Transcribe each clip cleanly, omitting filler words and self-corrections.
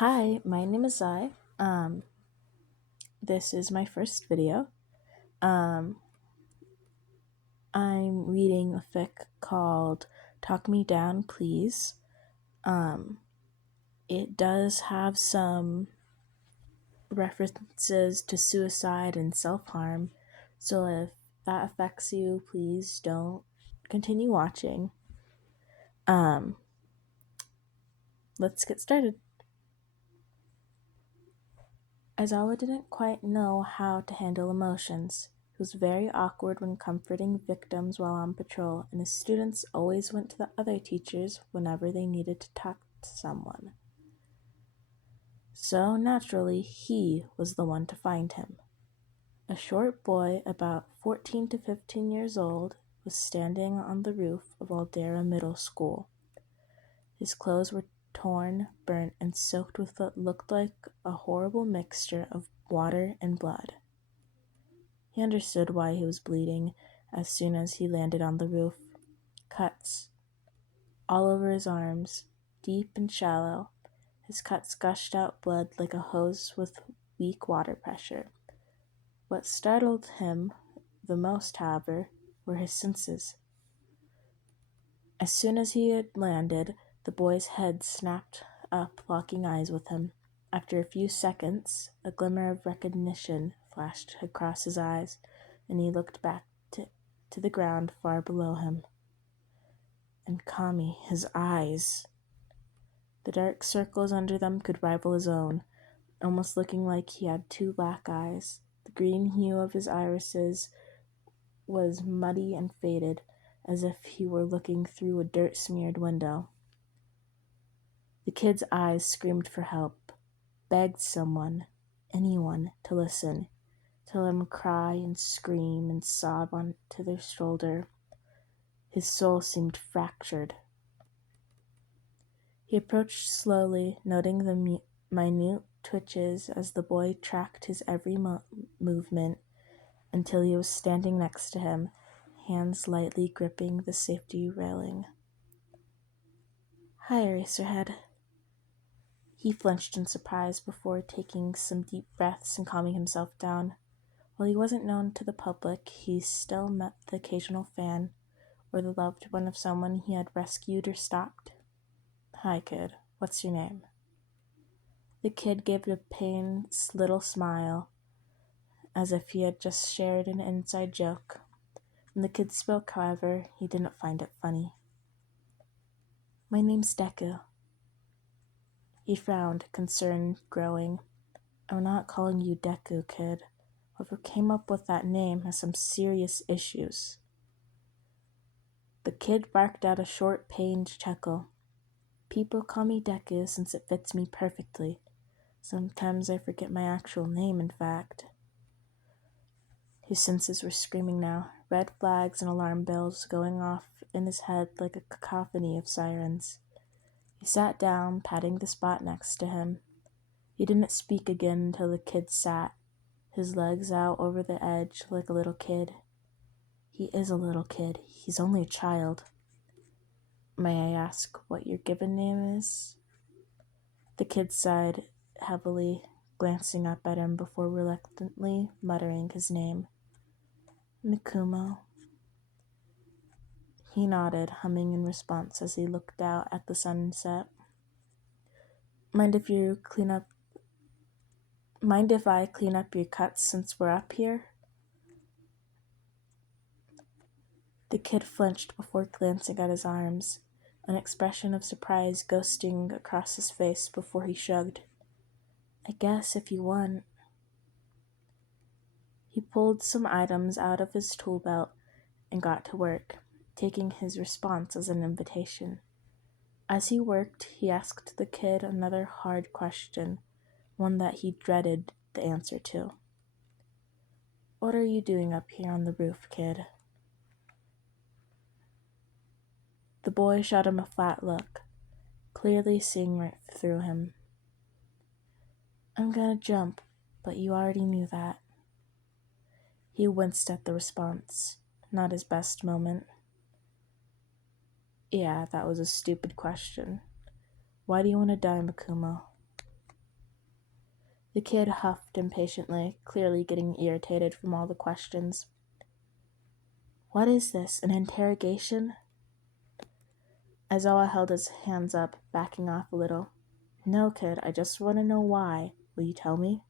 Hi, my name is Zai. This is my first video. Um, I'm reading a fic called Talk Me Down, Please. It does have some references to suicide and self-harm, so if that affects you, please don't continue watching. Let's get started. Aizawa didn't quite know how to handle emotions. He was very awkward when comforting victims while on patrol, and his students always went to the other teachers whenever they needed to talk to someone. So, naturally, he was the one to find him. A short boy, about 14 to 15 years old, was standing on the roof of Aldera Middle School. His clothes were torn, burnt, and soaked with what looked like a horrible mixture of water and blood. He understood why he was bleeding as soon as he landed on the roof. Cuts all over his arms, deep and shallow. His cuts gushed out blood like a hose with weak water pressure. What startled him the most, however, were his senses. As soon as he had landed, the boy's head snapped up, locking eyes with him. After a few seconds, a glimmer of recognition flashed across his eyes, and he looked back to the ground far below him. And Kami, his eyes. The dark circles under them could rival his own, almost looking like he had two black eyes. The green hue of his irises was muddy and faded, as if he were looking through a dirt-smeared window. The kid's eyes screamed for help, begged someone, anyone, to listen, to let him cry and scream and sob onto their shoulder. His soul seemed fractured. He approached slowly, noting the minute twitches as the boy tracked his every movement until he was standing next to him, hands lightly gripping the safety railing. "Hi, Eraserhead." He flinched in surprise before taking some deep breaths and calming himself down. While he wasn't known to the public, he still met the occasional fan or the loved one of someone he had rescued or stopped. "Hi, kid. What's your name?" The kid gave a pained little smile, as if he had just shared an inside joke. When the kid spoke, however, he didn't find it funny. "My name's Deku." He frowned, concern growing. "I'm not calling you Deku, kid. Whoever came up with that name has some serious issues." The kid barked out a short, pained chuckle. "People call me Deku since it fits me perfectly. Sometimes I forget my actual name, in fact." His senses were screaming now, red flags and alarm bells going off in his head like a cacophony of sirens. He sat down, patting the spot next to him. He didn't speak again until the kid sat, his legs out over the edge like a little kid. He is a little kid. He's only a child. "May I ask what your given name is?" The kid sighed heavily, glancing up at him before reluctantly muttering his name. "Mikumo." He nodded, humming in response as he looked out at the sunset. Mind if I clean up your cuts since we're up here?" The kid flinched before glancing at his arms, an expression of surprise ghosting across his face before he shrugged. "I guess if you want." He pulled some items out of his tool belt and got to work, taking his response as an invitation. As he worked, he asked the kid another hard question, one that he dreaded the answer to. "What are you doing up here on the roof, kid?" The boy shot him a flat look, clearly seeing right through him. "I'm gonna jump, but you already knew that." He winced at the response. Not his best moment. "Yeah, that was a stupid question. Why do you want to die, Mikumo?" The kid huffed impatiently, clearly getting irritated from all the questions. What is this, an interrogation? Aizawa held his hands up, backing off a little. No, kid, I just want to know why. Will you tell me?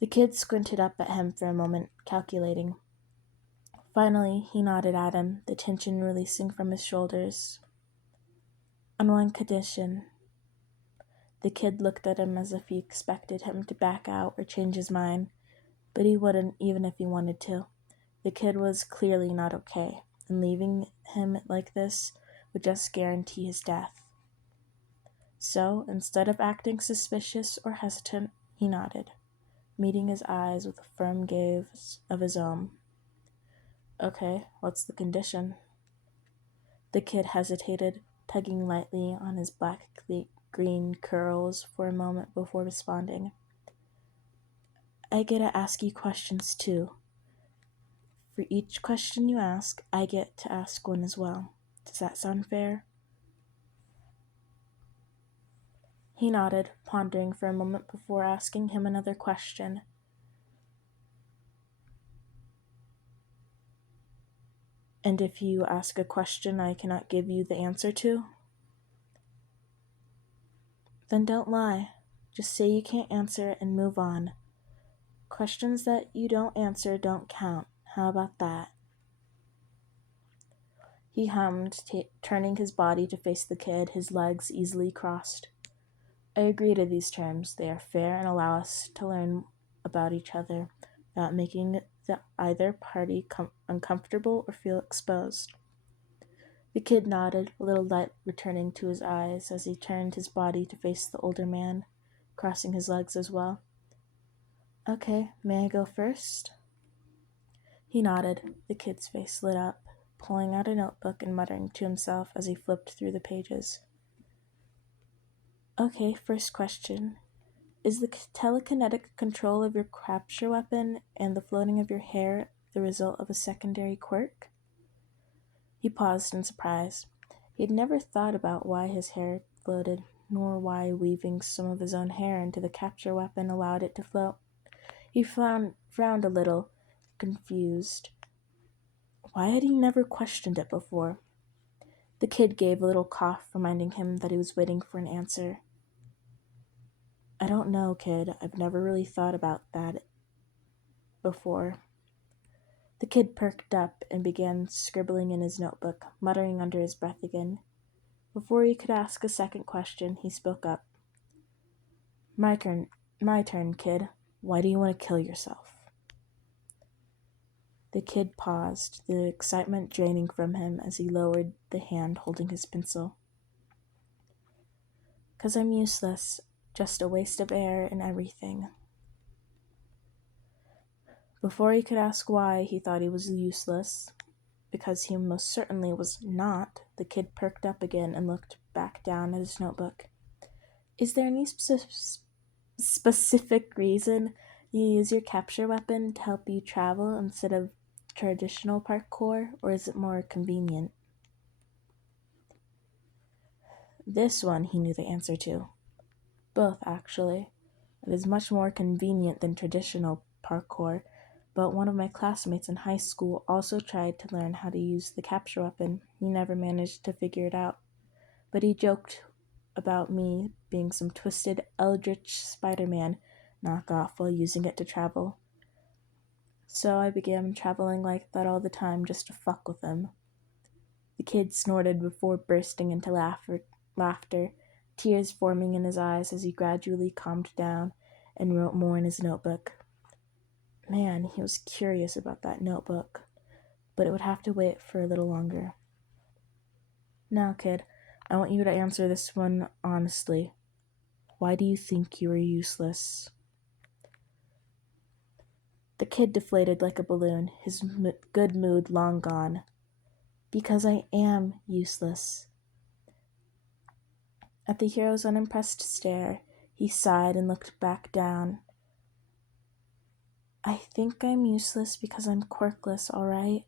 The kid squinted up at him for a moment, calculating. Finally, he nodded at him, the tension releasing from his shoulders. On one condition. The kid looked at him as if he expected him to back out or change his mind, but he wouldn't even if he wanted to. The kid was clearly not okay, and leaving him like this would just guarantee his death. So, instead of acting suspicious or hesitant, he nodded, meeting his eyes with a firm gaze of his own. Okay, what's the condition? The kid hesitated, tugging lightly on his black-green curls for a moment before responding. I get to ask you questions too. For each question you ask, I get to ask one as well. Does that sound fair? He nodded, pondering for a moment before asking him another question. And if you ask a question I cannot give you the answer to? Then don't lie. Just say you can't answer it and move on. Questions that you don't answer don't count. How about that? He hummed, turning his body to face the kid, his legs easily crossed. I agree to these terms. They are fair and allow us to learn about each other without making either party uncomfortable or feel exposed. The kid nodded, a little light returning to his eyes as he turned his body to face the older man, crossing his legs as well. Okay, may I go first? He nodded. The kid's face lit up, pulling out a notebook and muttering to himself as he flipped through the pages. Okay, first question. Is the telekinetic control of your capture weapon and the floating of your hair the result of a secondary quirk? He paused in surprise. He had never thought about why his hair floated, nor why weaving some of his own hair into the capture weapon allowed it to float. He frowned a little, confused. Why had he never questioned it before? The kid gave a little cough, reminding him that he was waiting for an answer. I don't know, kid. I've never really thought about that before. The kid perked up and began scribbling in his notebook, muttering under his breath again. Before he could ask a second question, he spoke up. My turn, kid. Why do you want to kill yourself? The kid paused, the excitement draining from him as he lowered the hand holding his pencil. 'Cause I'm useless, just a waste of air and everything. Before he could ask why he thought he was useless, because he most certainly was not, the kid perked up again and looked back down at his notebook. Is there any specific reason you use your capture weapon to help you travel instead of traditional parkour, or is it more convenient? This one he knew the answer to. Both, actually. It is much more convenient than traditional parkour, but one of my classmates in high school also tried to learn how to use the capture weapon. He never managed to figure it out, but he joked about me being some twisted eldritch Spider-Man knockoff while using it to travel. So I began traveling like that all the time just to fuck with him. The kid snorted before bursting into laughter, tears forming in his eyes as he gradually calmed down and wrote more in his notebook. Man, he was curious about that notebook, but it would have to wait for a little longer. Now, kid, I want you to answer this one honestly. Why do you think you are useless? The kid deflated like a balloon, his good mood long gone. Because I am useless. At the hero's unimpressed stare, he sighed and looked back down. I think I'm useless because I'm quirkless, all right?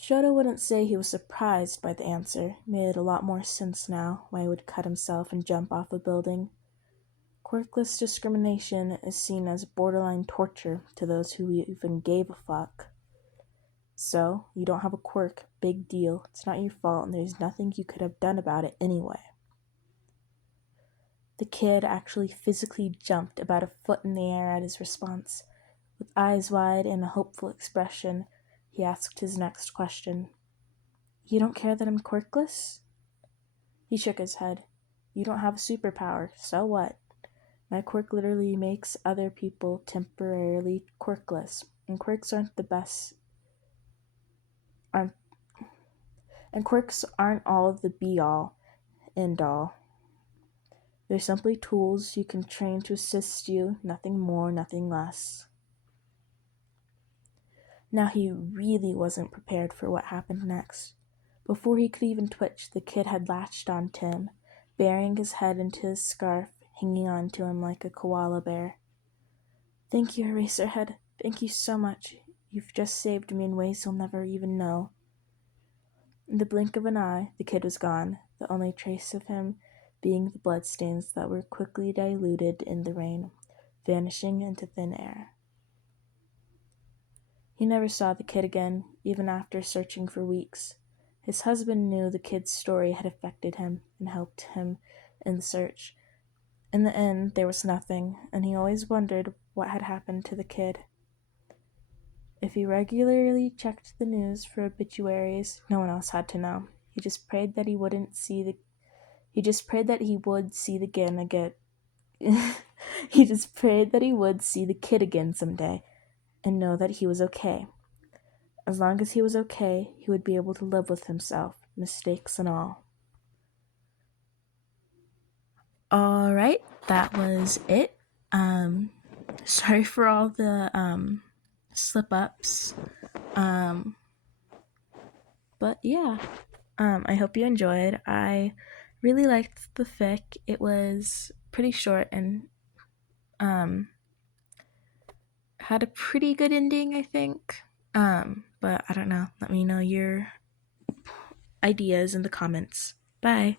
Shoto wouldn't say he was surprised by the answer. It made a lot more sense now why he would cut himself and jump off a building. Quirkless discrimination is seen as borderline torture to those who even gave a fuck. So, you don't have a quirk, big deal. It's not your fault and there's nothing you could have done about it anyway. The kid actually physically jumped about a foot in the air at his response. With eyes wide and a hopeful expression, he asked his next question. You don't care that I'm quirkless? He shook his head. You don't have a superpower, so what? My quirk literally makes other people temporarily quirkless, and quirks aren't the best. And quirks aren't all of the be-all, end-all. They're simply tools you can train to assist you, nothing more, nothing less. Now he really wasn't prepared for what happened next. Before he could even twitch, the kid had latched onto him, burying his head into his scarf, hanging on to him like a koala bear. Thank you, Eraserhead. Thank you so much. You've just saved me in ways you'll never even know. In the blink of an eye, the kid was gone, the only trace of him being the bloodstains that were quickly diluted in the rain, vanishing into thin air. He never saw the kid again, even after searching for weeks. His husband knew the kid's story had affected him and helped him in the search. In the end, there was nothing, and he always wondered what had happened to the kid. If he regularly checked the news for obituaries, no one else had to know. He just prayed that he would see the he just prayed that he would see the kid again someday and know that he was okay. As long as he was okay, he would be able to live with himself, mistakes and all. Alright, that was it. Sorry for all the slip-ups. But yeah, I hope you enjoyed. I really liked the fic. It was pretty short and had a pretty good ending, I think. But I don't know. Let me know your ideas in the comments. Bye.